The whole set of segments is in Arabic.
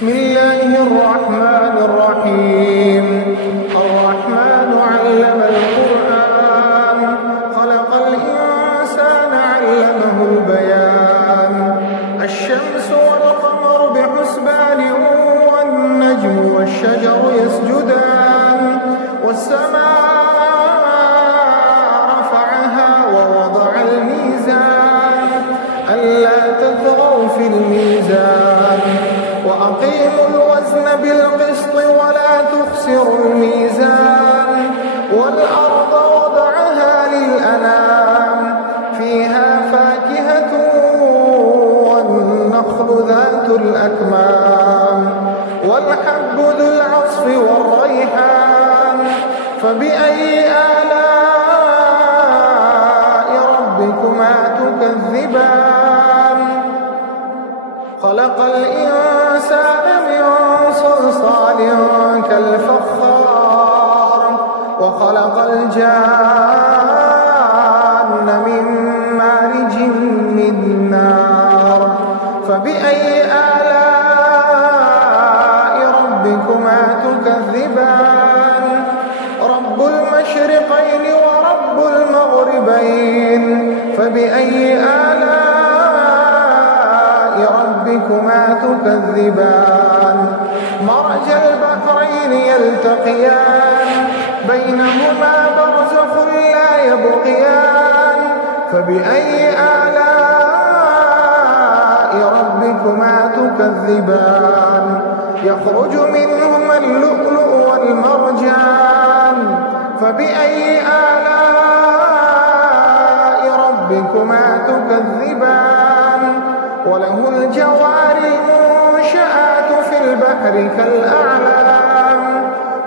بسم الله الرحمن الرحيم. الرحمن علم القرآن خلق الإنسان علمه البيان. الشمس والقمر بحسبان والنجم والشجر يسجدان والسماء رفعها ووضع الميزان ألا تطغوا في الميزان وأقيموا الوزن بالقسط ولا تخسروا الميزان والأرض وضعها للأنام فيها فاكهة والنخل ذات الأكمام والحب ذو العصف والريحان فبأي آلاء ربكما تكذبان خلق الإنسان من صلصال كالفخار وخلق الجان من مارج من نار فبأي آلاء ربكما تكذبان رب المشرقين ورب المغربين فبأي آلاء ربكما تكذبان مرج البحرين يلتقيان بينهما برزخ لا يبغيان فبأي آلاء ربكما تكذبان يخرج منهما اللؤلؤ والمرجان فبأي آلاء ربكما تكذبان وله الجوار المنشآت في البحر كالأعلام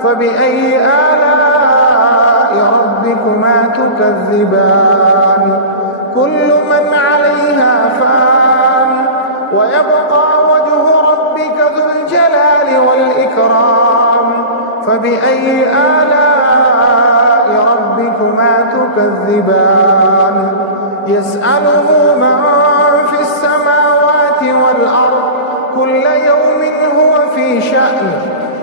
فبأي آلاء ربكما تكذبان كل من عليها فان ويبقى وجه ربك ذو الجلال والإكرام فبأي آلاء ربكما تكذبان يسأله من في السماوات والأرض كل يوم هو في شأن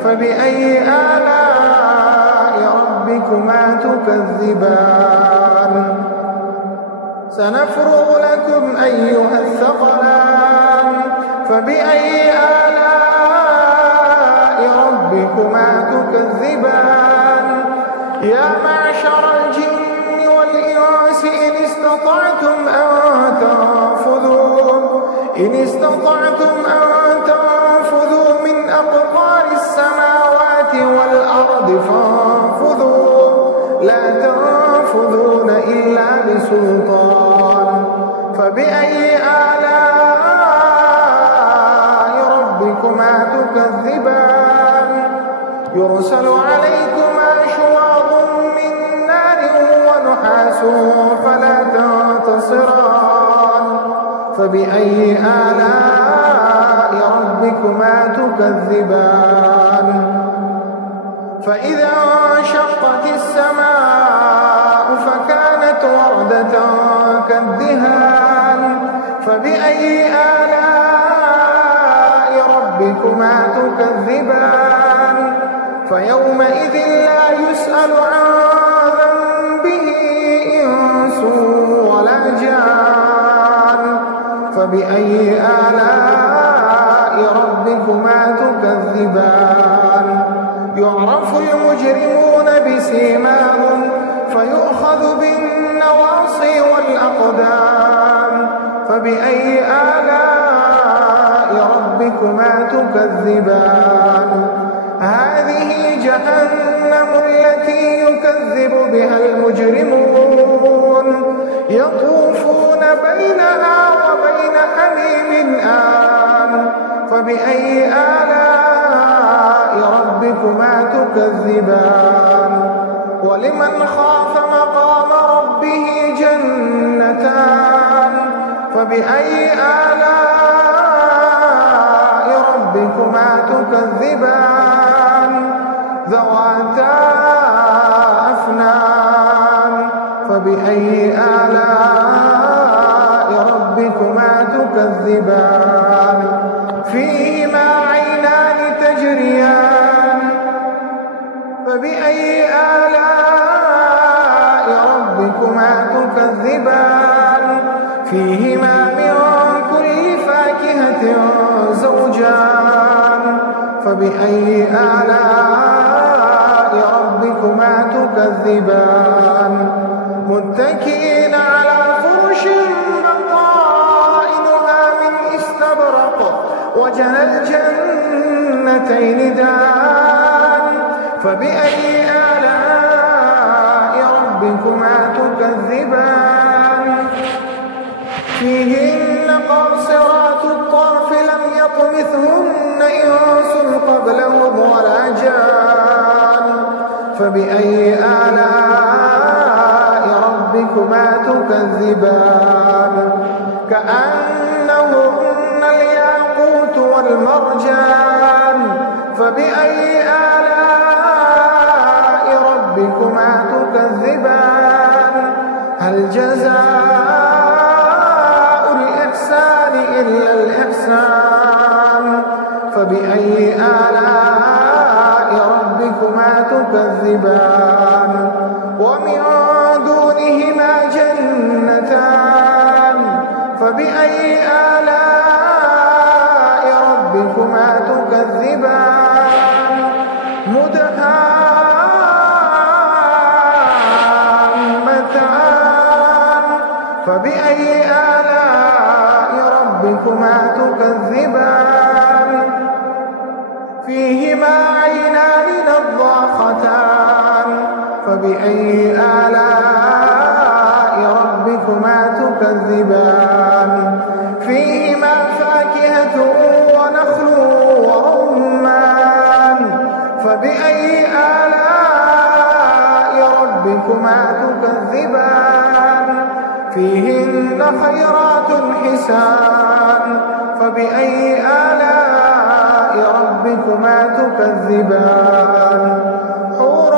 فبأي آلاء ربكما تكذبان سنفرغ لكم أيها الثقلان فبأي آلاء ربكما تكذبان يا معشر الجن والإنس إن استطعتم أن تنفذوا من أقطار السماوات والأرض فانفذوا لا تنفذون إلا بسلطان فبأي آلاء ربكما تكذبان يرسل عليكما شواظ من نار ونحاس فلا تنتصران فبأي آلاء ربكما تكذبان فإذا انشقت السماء فكانت وردة كالدهان فبأي آلاء ربكما تكذبان فيومئذ لا يسأل عن ذنبه إنس ولا جان فبأي آلاء ربكما تكذبان يعرف المجرمون بسيماهم فيؤخذ بالنواصي والأقدام فبأي آلاء ربكما تكذبان هذه جهنم التي يكذب بها المجرمون يطوفون بينها وبين حميم آن فبأي آلاء ربكما تكذبان ولمن خاف مقام ربه جنتان فبأي آلاء ربكما تكذبان ذواتا أفنان فبأي آلاء ربكما تكذبان فيهما عينان فبأي آلاء ربكما تكذبان متكئين على فرش بطائنها من استبرق وجنى الجنتين دان فبأي آلاء ربكما تكذبان فيهن قاصرات الطرف لم يطمثهن إنس قبلهم ولا جان فبأي آلاء ربكما تكذبان كأنهن الياقوت والمرجان فبأي آلاء ربكما تكذبان هل جزاء الإحسان إلا الإحسان فبأي آلاء ربكما تكذبان ومن دونهما جنتان فبأي آلاء ربكما تكذبان مدهامتان فبأي آلاء ربكما تكذبان فيهما عينان نضاختان فبأي آلاء ربكما تكذبان فيهما فاكهة ونخل ورمان فبأي آلاء ربكما تكذبان فيهن خيرات حسان فبأي آلاء ربكما تكذبان حور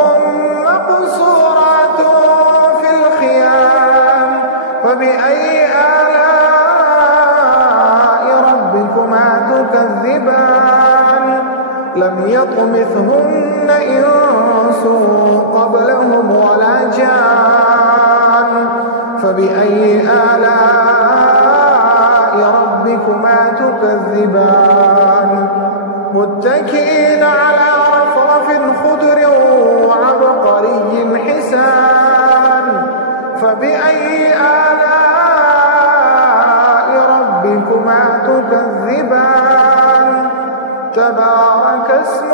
مقصورات في الخيام فبأي آلاء ربكما تكذبان لم يطمثهن إنس قبلهم ولا جان فبأي آلاء ربكما تكذبان متكئين على رفرف خضر وعبقري حسان فبأي آلاء ربكما تكذبان تبارك اسم